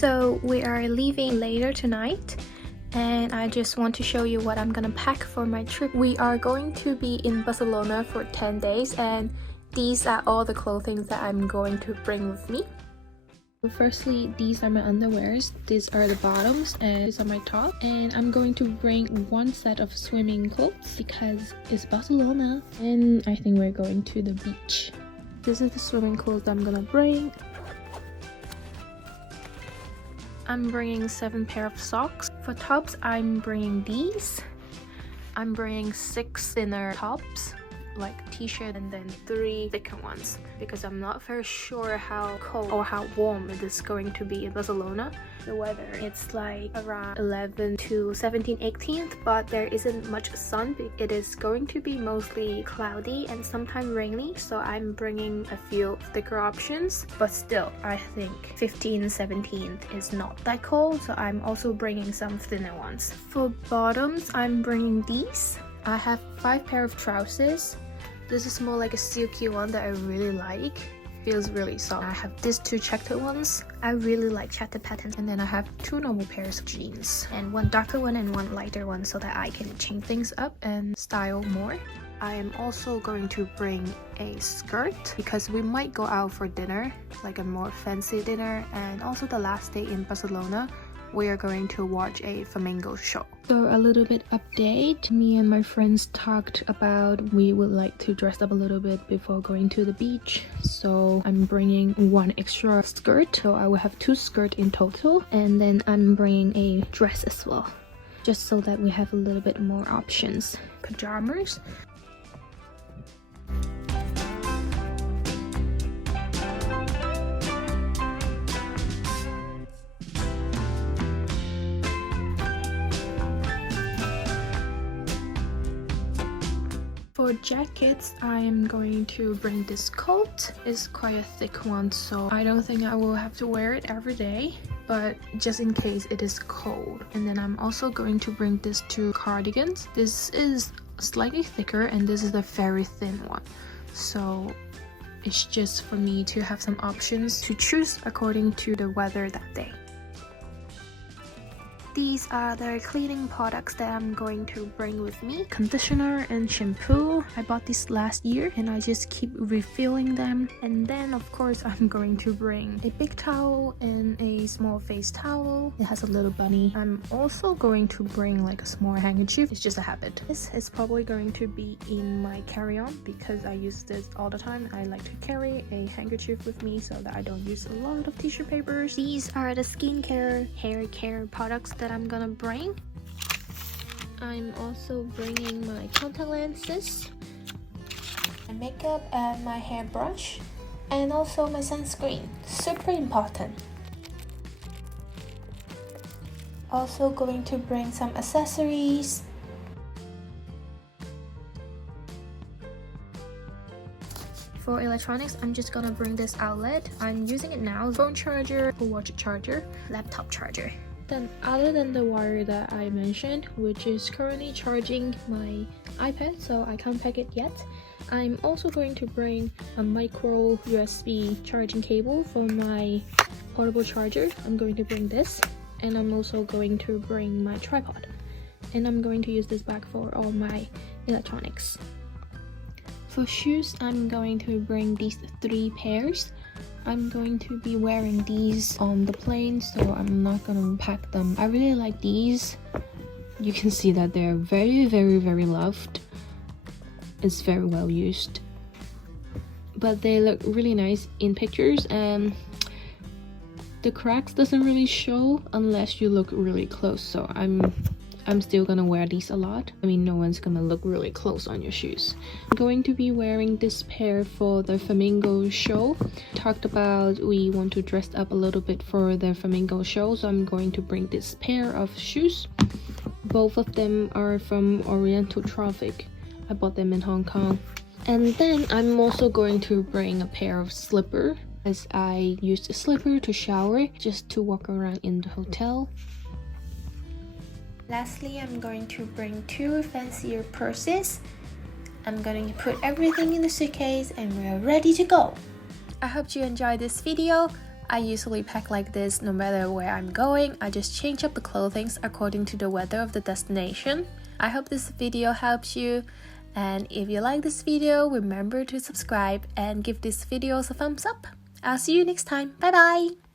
So we are leaving later tonight, and I just want to show you what I'm gonna pack for my trip. We are going to be in Barcelona for 10 days, and these are all the clothing that I'm going to bring with me. Firstly, these are my underwears, these are the bottoms, and these are my top. And I'm going to bring one set of swimming clothes because it's Barcelona and I think we're going to the beach. This is the swimming clothes I'm gonna bring. I'm bringing 7 pair of socks. For tops, I'm bringing these. I'm bringing 6 thinner tops, like t-shirt, and then 3 thicker ones because I'm not very sure how cold or how warm it is going to be in Barcelona. The weather, it's like around 11 to 17, 18th, but there isn't much sun. It is going to be mostly cloudy and sometimes rainy, so I'm bringing a few thicker options, but still I think 15, 17th is not that cold, so I'm also bringing some thinner ones. For bottoms, I'm bringing these. I have 5 pair of trousers. This is more like a silky one that I really like. Feels really soft. I have these 2 checked ones. I really like checked patterns. And then I have 2 normal pairs of jeans, and 1 darker one and 1 lighter one, so that I can change things up and style more. I am also going to bring a skirt because we might go out for dinner, like a more fancy dinner, and also the last day in Barcelona we are going to watch a flamenco show. So a little bit update. Me and my friends talked about we would like to dress up a little bit before going to the beach. So I'm bringing 1 extra skirt. So I will have 2 skirts in total. And then I'm bringing a dress as well, just so that we have a little bit more options. Pajamas. For jackets, I am going to bring this coat. It's quite a thick one, so I don't think I will have to wear it every day, but just in case it is cold. And then I'm also going to bring these 2 cardigans. This is slightly thicker and this is a very thin one, so it's just for me to have some options to choose according to the weather that day. These are the cleaning products that I'm going to bring with me. Conditioner and shampoo. I bought this last year and I just keep refilling them. And then of course I'm going to bring a big towel and a small face towel. It has a little bunny. I'm also going to bring like a small handkerchief. It's just a habit. This is probably going to be in my carry-on because I use this all the time. I like to carry a handkerchief with me so that I don't use a lot of tissue papers. These are the skincare, hair care products that I'm gonna bring. I'm also bringing my contact lenses, my makeup and my hairbrush, and also my sunscreen. Super important. Also going to bring some accessories. For electronics, I'm just gonna bring this outlet. I'm using it now. Phone charger, watch charger, laptop charger. Then other than the wire that I mentioned, which is currently charging my iPad, so I can't pack it yet, I'm also going to bring a micro USB charging cable for my portable charger. I'm going to bring this, and I'm also going to bring my tripod, and I'm going to use this bag for all my electronics. For shoes, I'm going to bring these 3 pairs. I'm going to be wearing these on the plane, so I'm not gonna pack them. I really like these. You can see that they're very, very, very loved. It's very well used. But they look really nice in pictures, and the cracks doesn't really show unless you look really close, so I'm still gonna wear these a lot. I mean, no one's gonna look really close on your shoes. I'm going to be wearing this pair for the flamenco show. Talked about we want to dress up a little bit for the flamenco show, so I'm going to bring this pair of shoes. Both of them are from Oriental Traffic. I bought them in Hong Kong. And then I'm also going to bring a pair of slippers, as I used a slipper to shower just to walk around in the hotel. Lastly, I'm going to bring 2 fancier purses. I'm going to put everything in the suitcase and we're ready to go. I hope you enjoyed this video. I usually pack like this no matter where I'm going. I just change up the clothing according to the weather of the destination. I hope this video helps you, and if you like this video, remember to subscribe and give this video a thumbs up. I'll see you next time. Bye bye!